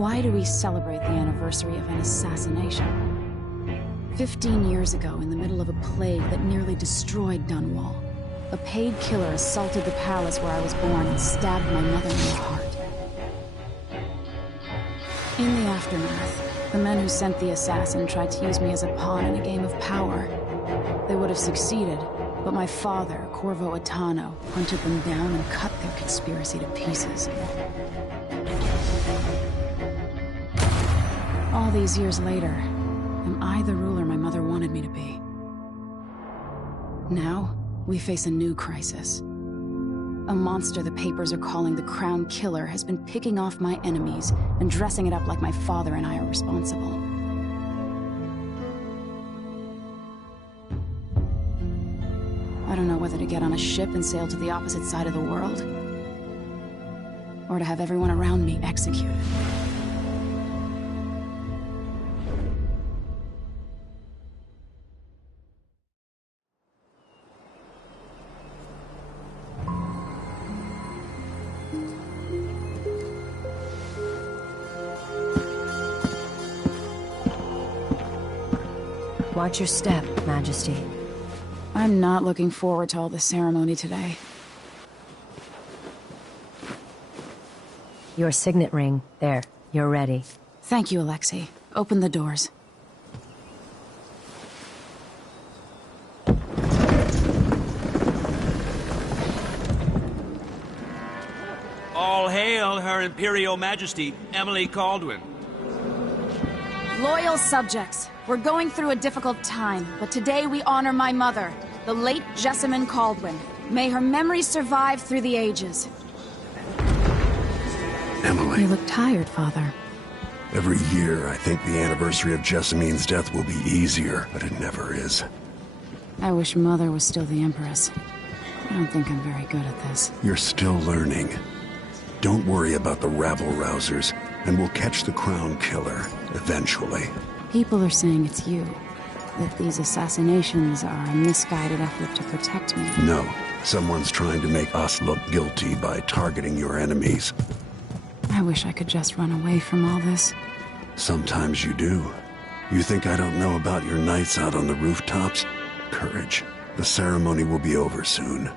Why do we celebrate the anniversary of an assassination? 15 years ago, in the middle of a plague that nearly destroyed Dunwall, a paid killer assaulted the palace where I was born and stabbed my mother in the heart. In the aftermath, the men who sent the assassin tried to use me as a pawn in a game of power. They would have succeeded, but my father, Corvo Attano, hunted them down and cut their conspiracy to pieces. All these years later, am I the ruler my mother wanted me to be? Now, we face a new crisis. A monster the papers are calling the Crown Killer has been picking off my enemies and dressing it up like my father and I are responsible. I don't know whether to get on a ship and sail to the opposite side of the world, or to have everyone around me executed. Watch your step, Majesty. I'm not looking forward to all the ceremony today. Your signet ring. There, you're ready. Thank you, Alexei. Open the doors. All hail Her Imperial Majesty, Emily Caldwin. Loyal subjects, we're going through a difficult time, but today we honor my mother, the late Jessamine Caldwin. May her memory survive through the ages. Emily. You look tired, Father. Every year, I think the anniversary of Jessamine's death will be easier, but it never is. I wish Mother was still the Empress. I don't think I'm very good at this. You're still learning. Don't worry about the rabble-rousers, and we'll catch the Crown Killer, eventually. People are saying it's you. That these assassinations are a misguided effort to protect me. No. Someone's trying to make us look guilty by targeting your enemies. I wish I could just run away from all this. Sometimes you do. You think I don't know about your nights out on the rooftops? Courage. The ceremony will be over soon.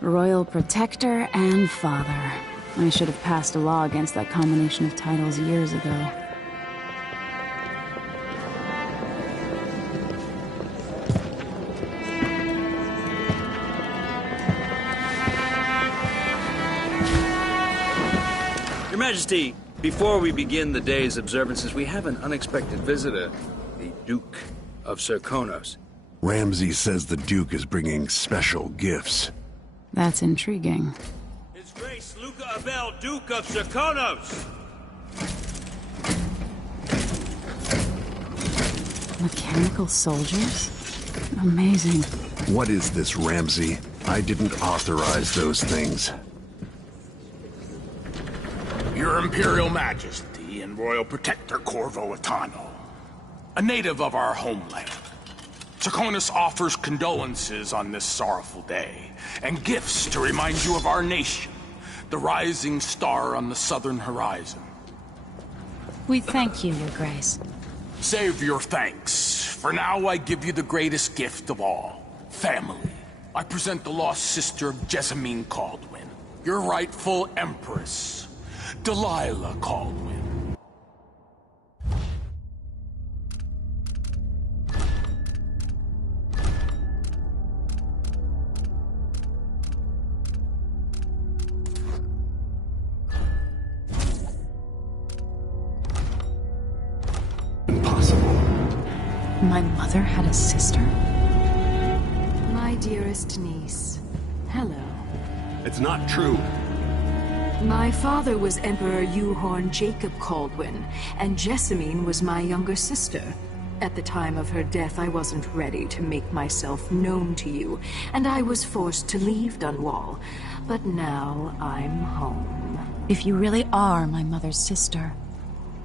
Royal Protector and Father. I should have passed a law against that combination of titles years ago. Your Majesty, before we begin the day's observances, we have an unexpected visitor, the Duke of Serkonos. Ramsay says the Duke is bringing special gifts. That's intriguing. His Grace Luca Abel, Duke of Serkonos! Mechanical soldiers? Amazing. What is this, Ramsay? I didn't authorize those things. Your Imperial Majesty and Royal Protector Corvo Attano, a native of our homeland. Serkonos offers condolences on this sorrowful day, and gifts to remind you of our nation, the rising star on the southern horizon. We thank you, Your Grace. Save your thanks. For now, I give you the greatest gift of all, family. I present the lost sister of Jessamine Caldwin, your rightful Empress, Delilah Caldwin. Impossible. My mother had a sister? My dearest niece, hello. It's not true. My father was Emperor Yuhorn Jacob Caldwin, and Jessamine was my younger sister. At the time of her death, I wasn't ready to make myself known to you, and I was forced to leave Dunwall. But now I'm home. If you really are my mother's sister,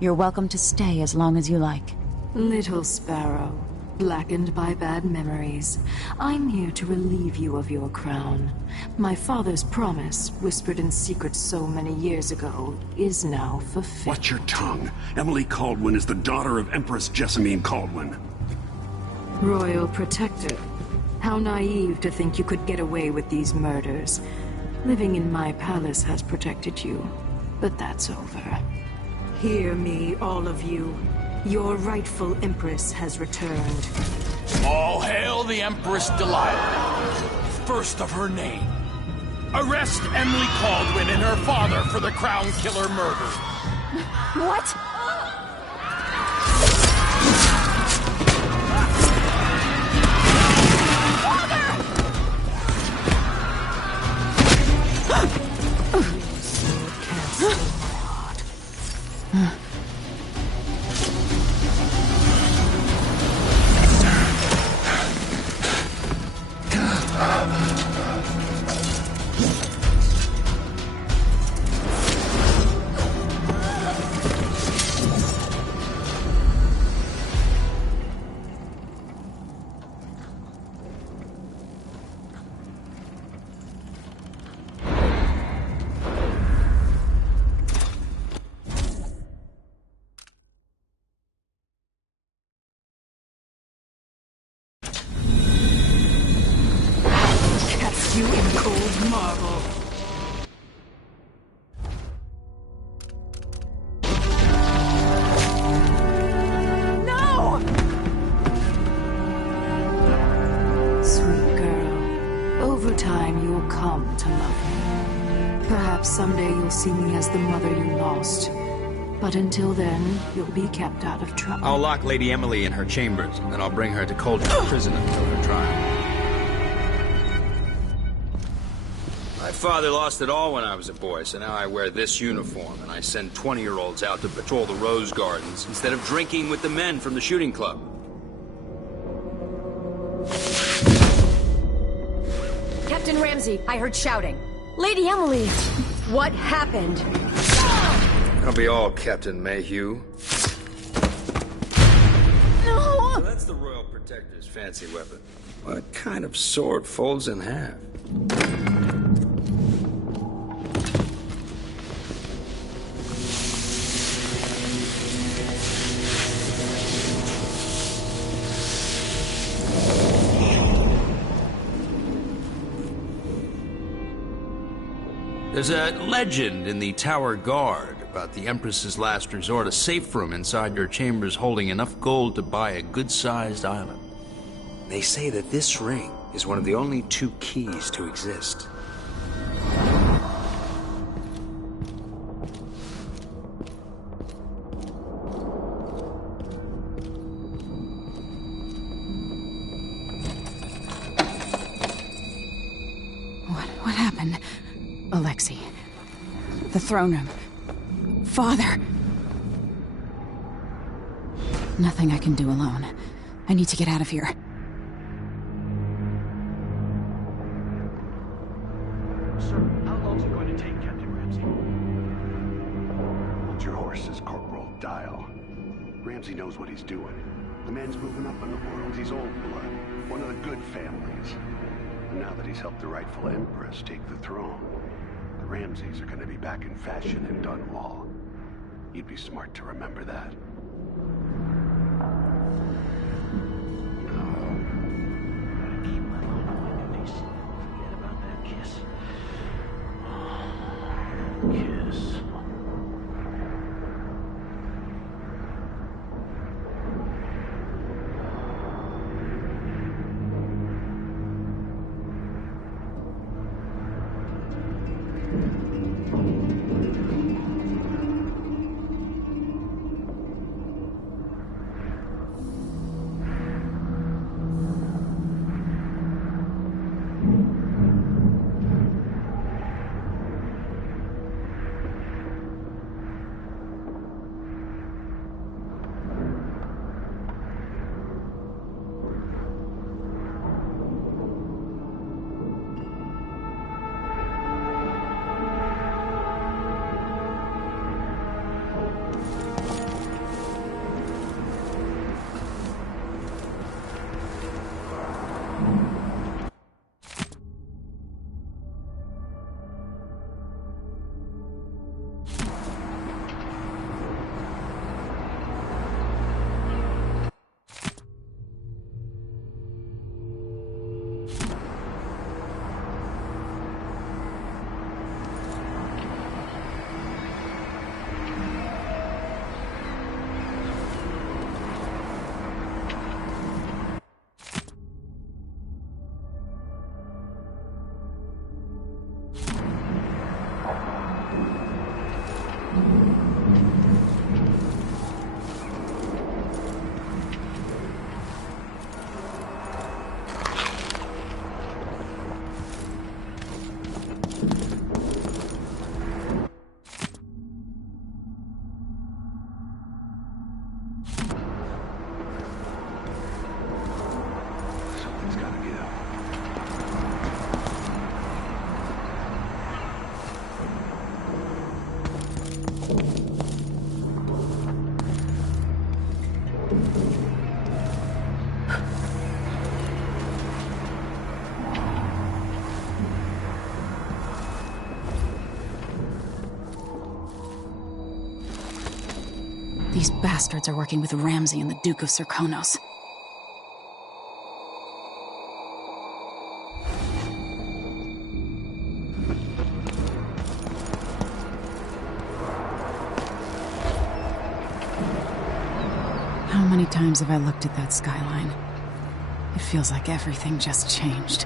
you're welcome to stay as long as you like. Little Sparrow, blackened by bad memories. I'm here to relieve you of your crown. My father's promise, whispered in secret so many years ago, is now fulfilled. Watch your tongue. Emily Caldwin is the daughter of Empress Jessamine Caldwin. Royal Protector. How naive to think you could get away with these murders. Living in my palace has protected you, but that's over. Hear me, all of you. Your rightful Empress has returned. All hail the Empress Delilah, first of her name. Arrest Emily Caldwin and her father for the Crown Killer murder. What? You in cold marble. No! Sweet girl, over time you'll come to love me. Perhaps someday you'll see me as the mother you lost. But until then, you'll be kept out of trouble. I'll lock Lady Emily in her chambers, and then I'll bring her to Cauldron Prison until her trial. My father lost it all when I was a boy, so now I wear this uniform, and I send 20-year-olds out to patrol the rose gardens instead of drinking with the men from the shooting club. Captain Ramsey, I heard shouting. Lady Emily, what happened? That'll be all, Captain Mayhew. No! So that's the Royal Protector's fancy weapon. What kind of sword folds in half? There's a legend in the Tower Guard about the Empress's last resort, a safe room inside your chambers holding enough gold to buy a good-sized island. They say that this ring is one of the only 2 keys to exist. What happened? Alexei. The throne room. Father. Nothing I can do alone. I need to get out of here. Sir, how long's it going to take, Captain Ramsey? Hold your horses, Corporal. Dial. Ramsey knows what he's doing. The man's moving up in the world. He's old blood. One of the good families. And now that he's helped the rightful Empress take the throne, the Ramseys are going to be back in fashion in Dunwall. You'd be smart to remember that. Gotta keep my mind on my duties. Forget about that kiss. Kiss. These bastards are working with Ramsey and the Duke of Serkonos. How many times have I looked at that skyline? It feels like everything just changed.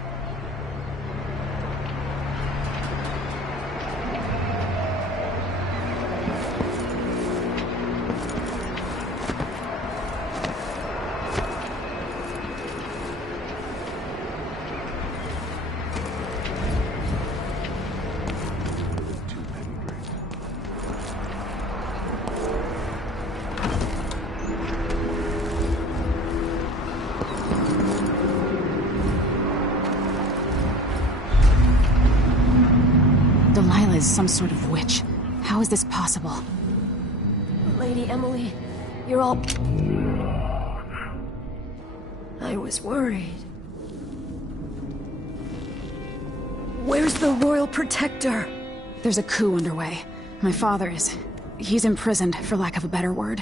Delilah is some sort of witch. How is this possible? Lady Emily, you're all... I was worried. Where's the Royal Protector? There's a coup underway. My father is... he's imprisoned, for lack of a better word.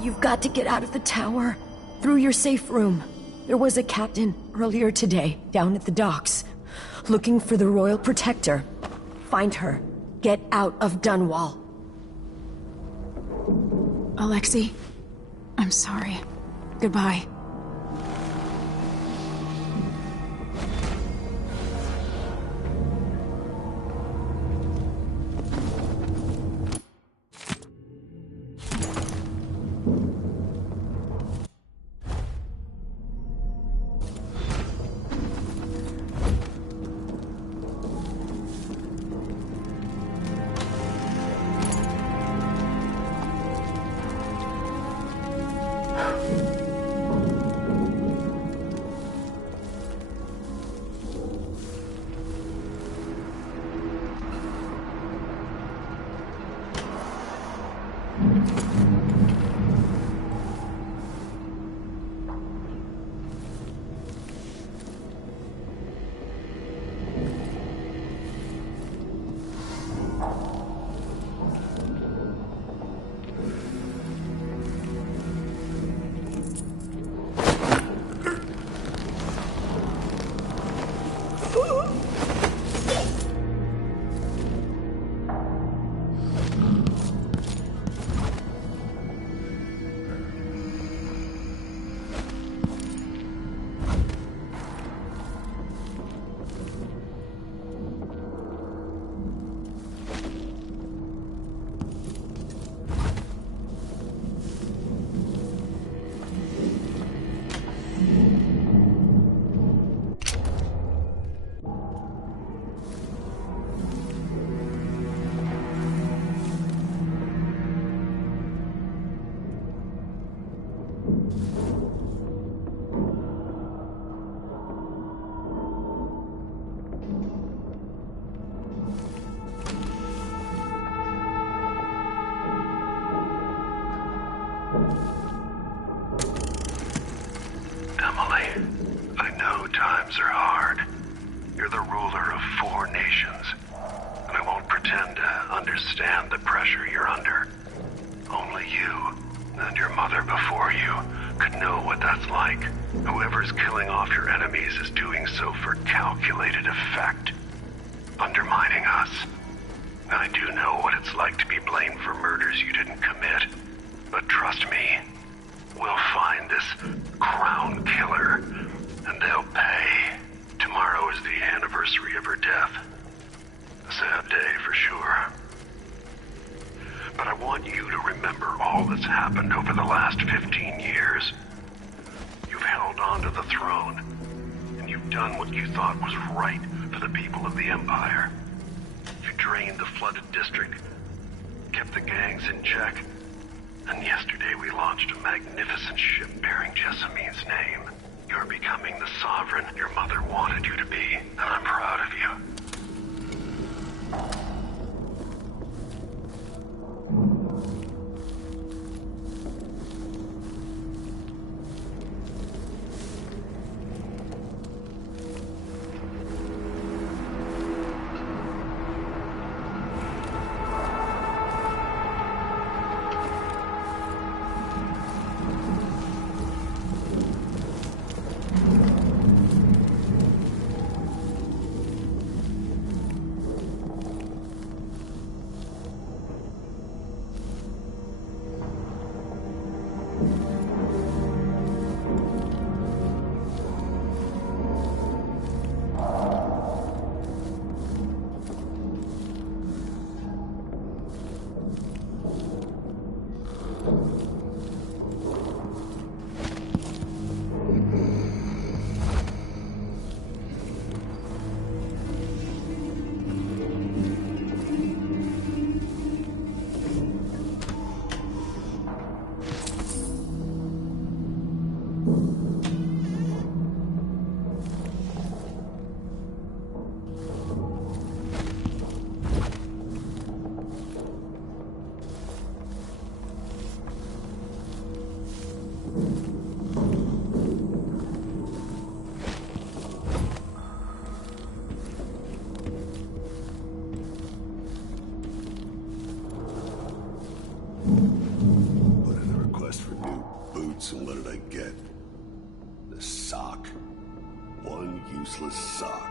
You've got to get out of the tower. Through your safe room. There was a captain earlier today, down at the docks, looking for the Royal Protector. Find her. Get out of Dunwall. Alexei, I'm sorry. Goodbye. Emily, I know times are hard. You're the ruler of 4 nations, and I won't pretend to understand the pressure you're under. Only you, and your mother before you, could know what that's like. Whoever's killing off your enemies is doing so for calculated effect, undermining us. I do know what it's like to be blamed for murders you didn't commit, but trust me, we'll find this crown killer, and they'll pay. Tomorrow is the anniversary of her death. A sad day for sure. But I want you to remember all that's happened over the last 15 years. You've held on to the throne, and you've done what you thought was right for the people of the Empire. You drained the flooded district, kept the gangs in check, and yesterday we launched a magnificent ship bearing Jessamine's name. You're becoming the sovereign your mother wanted you to be, and I'm proud of you. useless sock.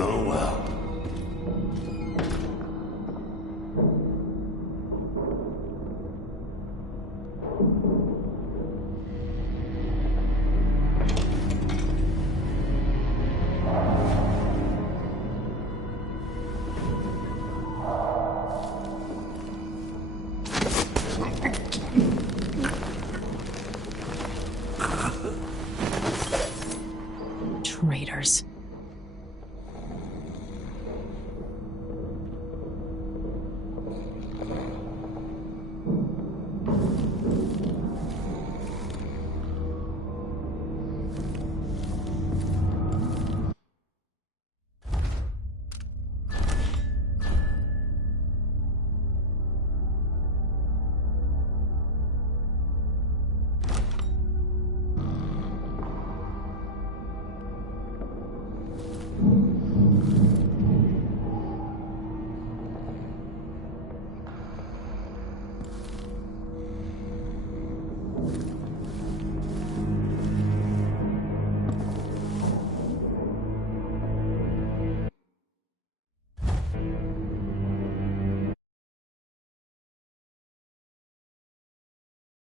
Oh well. Traitors.